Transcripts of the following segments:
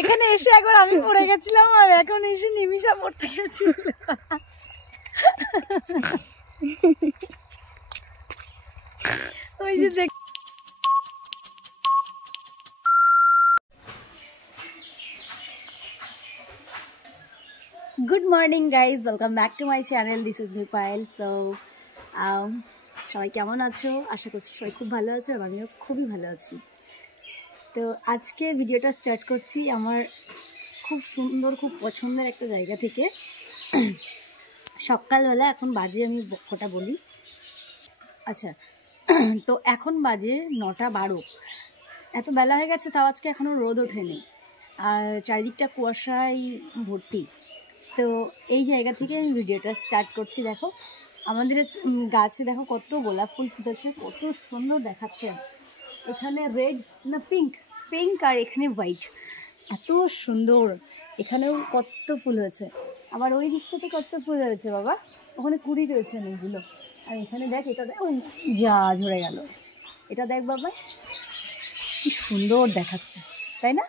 এখানে এসে একবার আমি পড়ে গেছিলাম আর এখন এসে নিমিষা পড়তে গেছিল। ওই যে দেখ good morning guys, welcome back to my channel. This is me Payel. So সবাই কেমন আছো? আশা করছি সবাই খুব ভালো আছো আর আমিও খুবই ভালো আছি। তো আজকে ভিডিওটা স্টার্ট করছি আমার খুব সুন্দর, খুব পছন্দের একটা জায়গা থেকে। সকালবেলা এখন বাজে, আমি কটা বলি, আচ্ছা তো এখন বাজে 9:12। এত বেলা হয়ে গেছে, তাও আজকে এখনও রোদ ওঠেনি আর চারিদিকটা কুয়াশায় ভর্তি। তো এই জায়গা থেকে আমি ভিডিওটা স্টার্ট করছি। দেখো আমাদের গাছে দেখো কত গোলাপ ফুল ফুটেছে, কত সুন্দর দেখাচ্ছে। এখানে রেড না পিঙ্ক, পিঙ্ক আর এখানে হোয়াইট, এত সুন্দর। এখানেও কত ফুল হয়েছে, আবার ওই দিকটাতে কত ফুল হয়েছে বাবা, ওখানে কুড়ি রয়েছে অনেকগুলো। আর এখানে দেখ, এটা দেখ, যা ঝরে গেল। এটা দেখ বাবা, কি সুন্দর দেখাচ্ছে, তাই না?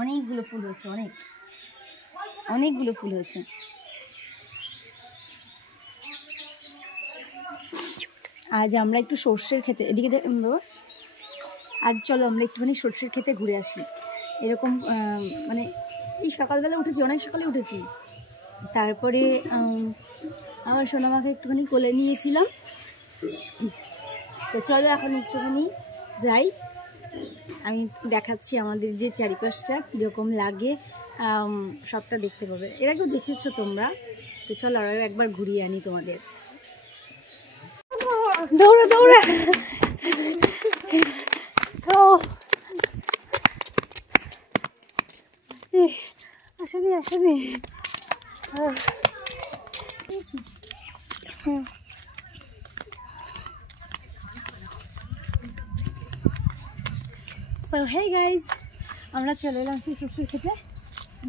অনেকগুলো ফুল হয়েছে, অনেকগুলো ফুল হয়েছে। আজ আমরা একটু সর্ষের খেতে, এদিকে আজ চলো আমরা একটুখানি সর্ষের খেতে ঘুরে আসি। এরকম মানে এই সকালবেলা উঠেছি, অনেক সকালে উঠেছি। তারপরে আমার সোনামাকে একটুখানি কোলে নিয়েছিলাম। তো চলো এখন একটুখানি যাই, আমি দেখাচ্ছি আমাদের যে চারিপাশটা কীরকম লাগে, সবটা দেখতে পাবে। এর আগেও দেখেছো তোমরা, তো চলো আরও একবার ঘুরিয়ে আনি তোমাদের। দৌড়া দৌড়া তো আসেনি আসেনি। সো হেই গাইজ, আমরা চলে এলাম সেই সর্ষের খেতে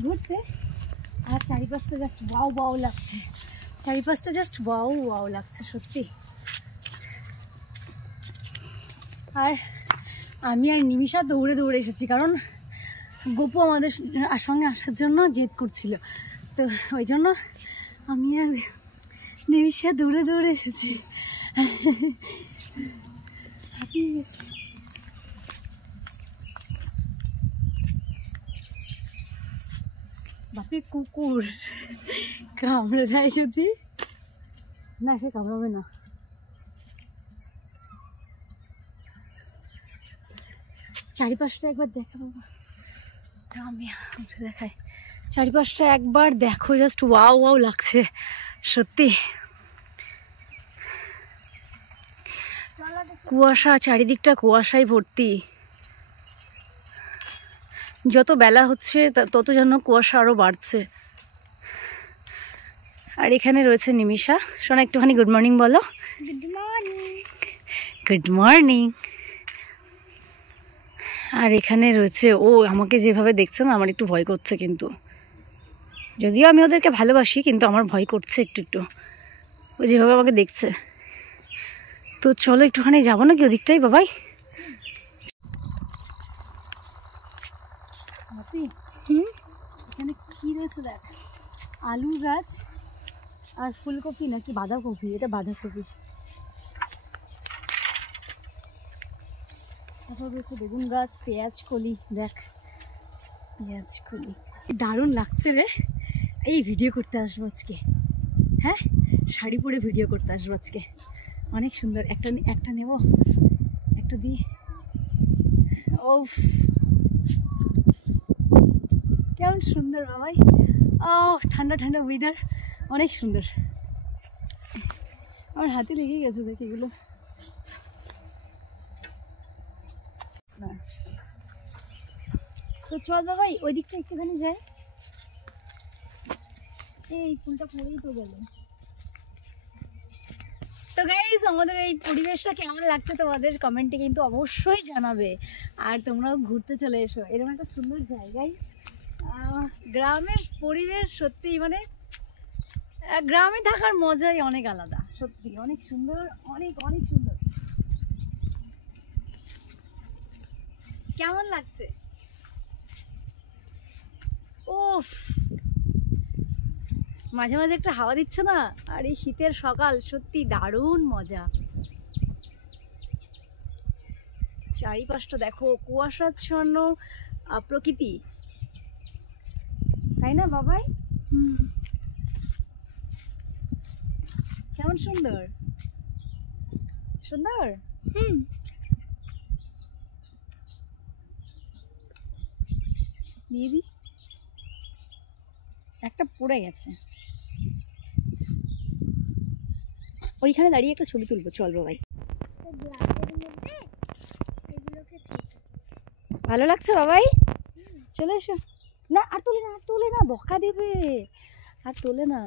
ঘুরতে। আর চারিপাশটা জাস্ট ওয়াও ওয়াও লাগছে, চারিপাশটা জাস্ট ওয়াও ওয়াও লাগছে সত্যি। আর আমি আর নিমিষা দৌড়ে দৌড়ে এসেছি, কারণ গপু আমাদের সঙ্গে আসার জন্য জেদ করছিল। তো ওই জন্য আমি আর নিমিষা দৌড়ে দৌড়ে এসেছি। বাপি কুকুর কামড়ে যায় যদি, না সে কামড়াবে না। চারিপাশটা একবার দেখা বাবা, আমি উঠে দেখাই। চারিপাশটা একবার দেখো, জাস্ট ওয়াও ওয়াও লাগছে সত্যি। কুয়াশা, চারিদিকটা কুয়াশায় ভর্তি। যত বেলা হচ্ছে তত যেন কুয়াশা আরও বাড়ছে। আর এখানে রয়েছে নিমিষা। শোনা, একটুখানি গুড মর্নিং বলো। Good morning. Good morning. আর এখানে রয়েছে ও, আমাকে যেভাবে দেখছে না, আমার একটু ভয় করছে, কিন্তু যদিও আমি ওদেরকে ভালোবাসি, কিন্তু আমার ভয় করছে একটু একটু, ও যেভাবে আমাকে দেখছে। তো চলো একটুখানি যাবো নাকি ওদিকটাই বাবাই। এখানে কি রয়েছে দেখ, আলু গাছ আর ফুলকপি নাকি বাঁধাকপি, এটা বাঁধাকপি। তারপর রয়েছে বেগুন গাছ, পেঁয়াজ কলি, দেখ পেঁয়াজ কলি, দারুণ লাগছে রে। এই ভিডিও করতে আসবো আজকে, হ্যাঁ শাড়ি পরে ভিডিও করতে আসবো আজকে, অনেক সুন্দর। একটা নেব, একটা দিই। ও কেমন সুন্দর বাবাই, ও ঠান্ডা ঠান্ডা ওয়েদার, অনেক সুন্দর। আমার হাতে লেগে গেছে দেখ এগুলো। তো চল বাবাই ওই দিকটা একটুখানি যাই। এই ফুলটা পরেই তো গেল। তো গাইস, আমাদের এই পরিবেশটা কেমন লাগছে তোমাদের কমেন্টে কিন্তু অবশ্যই জানাবে। আর তোমরাও ঘুরতে চলে এসো এরকম একটা সুন্দর জায়গায়। গ্রামের পরিবেশ সত্যি, মানে গ্রামে থাকার মজাই অনেক আলাদা, সত্যি অনেক সুন্দর, অনেক অনেক সুন্দর। কেমন লাগছে? উফ, মাঝে মাঝে একটা হাওয়া দিচ্ছে না, আর এই শীতের সকাল সত্যি দারুণ মজা। চারিপাশটা দেখো, কুয়াশাচ্ছন্ন প্রকৃতি, তাই না বাবাই? কেমন সুন্দর সুন্দর। দিয়ে দি, একটা পড়ে গেছে, ওইখানে দাঁড়িয়ে একটা ছবি তুলবো, চল বাবাই। ভালো লাগছে বাবাই? চলে এসো। না আর তোলে না, আর তোলে না, বকা দেবে, আর তোলে না।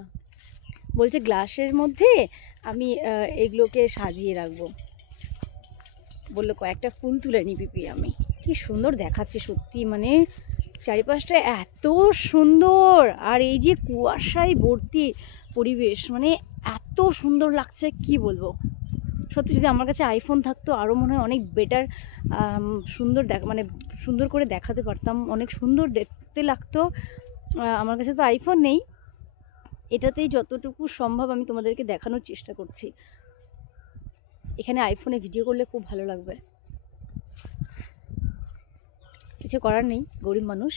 বলছে গ্লাসের মধ্যে আমি এগুলোকে সাজিয়ে রাখবো, বললো কয়েকটা ফুল তুলে নি পিপি। আমি কি সুন্দর দেখাচ্ছে সত্যি, মানে চারিপাশটা এত সুন্দর, আর এই যে কুয়াশায় ভর্তি পরিবেশ, মানে এত সুন্দর লাগছে কি বলবো। সত্যি যদি আমার কাছে আইফোন থাকতো আরও মনে হয় অনেক বেটার, সুন্দর মানে সুন্দর করে দেখাতে পারতাম, অনেক সুন্দর দেখতে লাগতো। আমার কাছে তো আইফোন নেই, এটাতেই যতটুকু সম্ভব আমি তোমাদেরকে দেখানোর চেষ্টা করছি। এখানে আইফোনে ভিডিও করলে খুব ভালো লাগবে, কিছু করার নেই, গরিব মানুষ।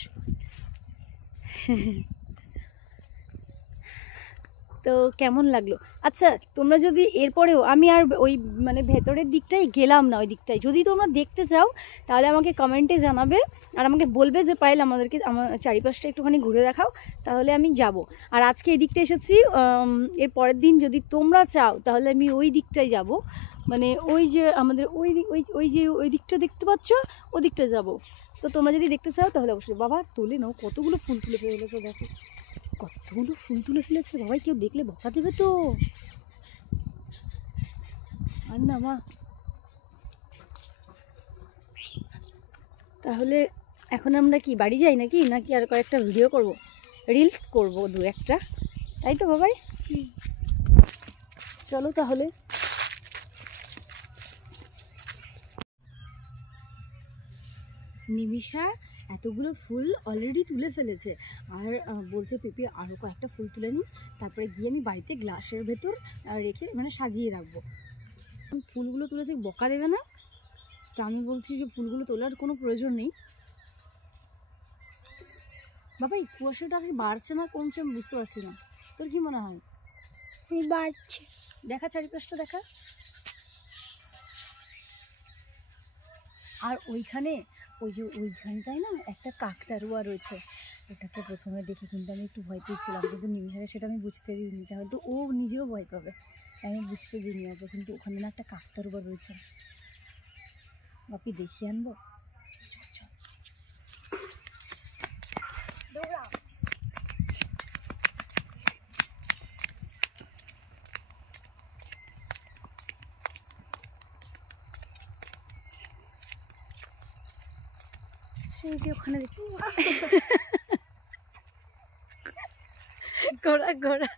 তো কেমন লাগলো? আচ্ছা তোমরা যদি এরপরেও, আমি আর ওই মানে ভেতরের দিকটাই গেলাম না, ওই দিকটাই যদি তোমরা দেখতে চাও তাহলে আমাকে কমেন্টে জানাবে, আর আমাকে বলবে যে পায়েল আমাদেরকে আমার চারিপাশটা একটুখানি ঘুরে দেখাও, তাহলে আমি যাব। আর আজকে এই দিকটা এসেছি, এর পরের দিন যদি তোমরা চাও তাহলে আমি ওই দিকটাই যাব, মানে ওই যে আমাদের ওই যে ওই দিকটা দেখতে পাচ্ছ, ওই দিকটা যাব। তো তোমরা যদি দেখতে চাও তাহলে অবশ্যই। বাবা তোলে নাও, কতগুলো ফুল তুলে ফেলেছো দেখো, কতগুলো ফুল তুলে ফেলেছে বাবাই, কেউ দেখলে বকা দেবে তো। আর না মা, তাহলে এখন আমরা কি বাড়ি যাই নাকি, নাকি আর কয়েকটা ভিডিও করব, রিলস করব দু একটা, তাই তো বাবাই? চলো তাহলে। নিমিষা এতগুলো ফুল অলরেডি তুলে ফেলেছে, আর বলছে পিপি আরও কয়েকটা ফুল তুলে নিই, তারপরে গিয়ে আমি বাড়িতে গ্লাসের ভেতর রেখে মানে সাজিয়ে রাখবো। ফুলগুলো তুলেছে, বকা দেবে না? তা আমি বলছি যে ফুলগুলো তোলার কোনো প্রয়োজন নেই। বাবা এই কুয়াশাটা কি বাড়ছে না কমছে আমি বুঝতে পারছি না, তোর কি মনে হয়? বাড়ছে। দেখা চারিপাশটা দেখা। আর ওইখানে ওই যে ওইখানটায় না একটা কাকতাড়ুয়া রয়েছে, ওটাকে প্রথমে দেখে কিন্তু আমি একটু ভয় পেয়েছিলাম, কিন্তু নিমিষে সেটা আমি বুঝতে দিইনি, হয়তো ও নিজেও ভয় পাবে, আমি বুঝতে দিইনি ওকে। কিন্তু ওখানে না একটা কাকতাড়ুয়া রয়েছে, বাপি দেখিয়ে আনবো, দৌড়া। সেই যে ওখানে দেখি ঘোড়া ঘোড়া,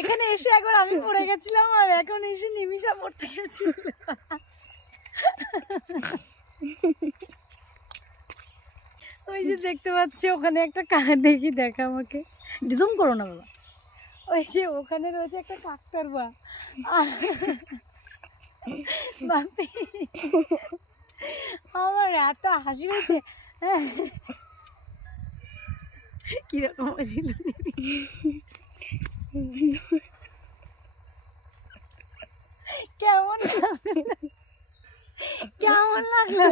এখানে এসে একবার আমি পড়ে গেছিলাম, আর এখন এসে নিমিষা পড়তে গেছিল। ওই যে দেখতে পাচ্ছি ওখানে একটা দেখি, দেখা আমাকে জুম করো না বাবা, ওই যে ওখানে রয়েছে একটা কাকতাড়ুয়া। বাপি আমার এত হাসি হয়েছে, কিরকম হয়েছিল, কেমন কেমন লাগলো?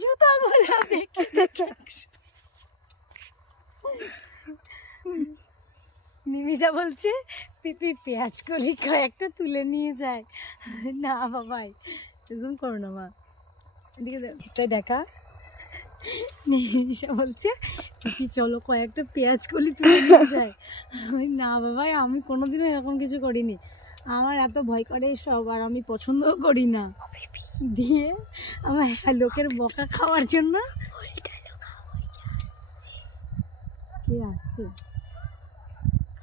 জুতা গুলা দেখে নিমিষা বলছে পিপি পেঁয়াজ কলি কয়েকটা তুলে নিয়ে যায়। না বাবাই জুম করো না মা, এদিকে দেখা। নিমিষা বলছে পিপি চলো কয়েকটা পেঁয়াজ কলি তুলে নিয়ে যায়। না বাবাই আমি কোনোদিনও এরকম কিছু করিনি, আমার এত ভয় করে সব, আর আমি পছন্দও করি না। দিয়ে আমার লোকের বকা খাওয়ার জন্য কে আসছে,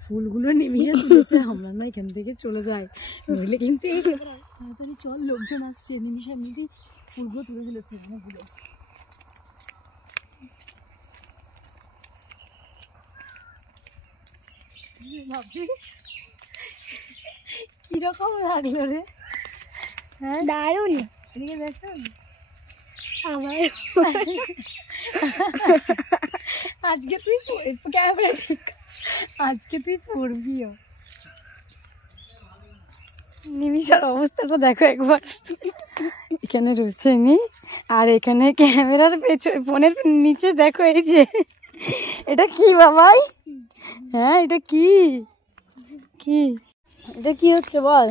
ফুলগুলো নিমিষে তুলেছে, আমরা না এখান থেকে চলে যাই, নইলে কিন্তু এই তাড়াতাড়ি চল লোকজন আসছে। নিমিষা এমনিতে ফুলগুলো তুলে ফেলেছে অনেকগুলো। কিরকম লাগলো রে? হ্যাঁ দারুণ। এদিকে দেখো আমার আজকে তুই ক্যামেরা ঠিক, আজকে তুই পড়বিও। নিমিষার অবস্থাটা দেখো একবার, এখানে রয়েছে নি, আর এখানে ক্যামেরার পেছনে ফোনের নিচে দেখো এই যে এটা কি বাবাই? হ্যাঁ এটা কি কি এটা কি হচ্ছে বল?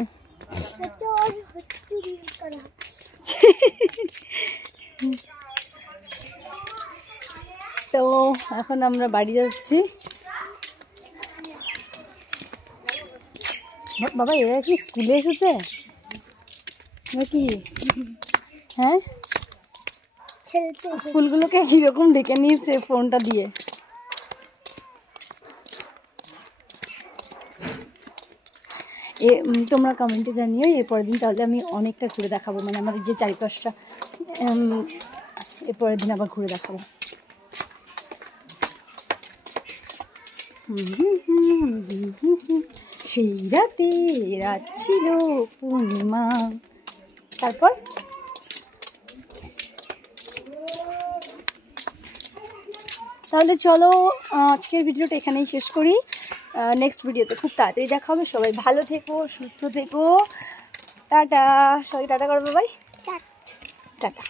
তো এখন আমরা বাড়ি যাচ্ছি। বাবা এরা কি স্কুলে এসেছে নাকি? হ্যাঁ ফুলগুলোকে কিরকম ডেকে নিয়েছে ফোনটা দিয়ে। তোমরা কমেন্টে জানিও এরপরের দিন তাহলে আমি অনেকটা ঘুরে দেখাবো, মানে আমার যে চারিপাশটা এরপরের দিন আবার ঘুরে দেখাবো। সেই রাতে রাত ছিল পূর্ণিমা। তারপর তাহলে চলো আজকের ভিডিওটা এখানেই শেষ করি। নেক্সট ভিডিওতে খুব তাড়াতাড়ি দেখা হবে। সবাই ভালো থেকো, সুস্থ থেকো, টাটা। সবাই টাটা করো বাবাই, টাটা।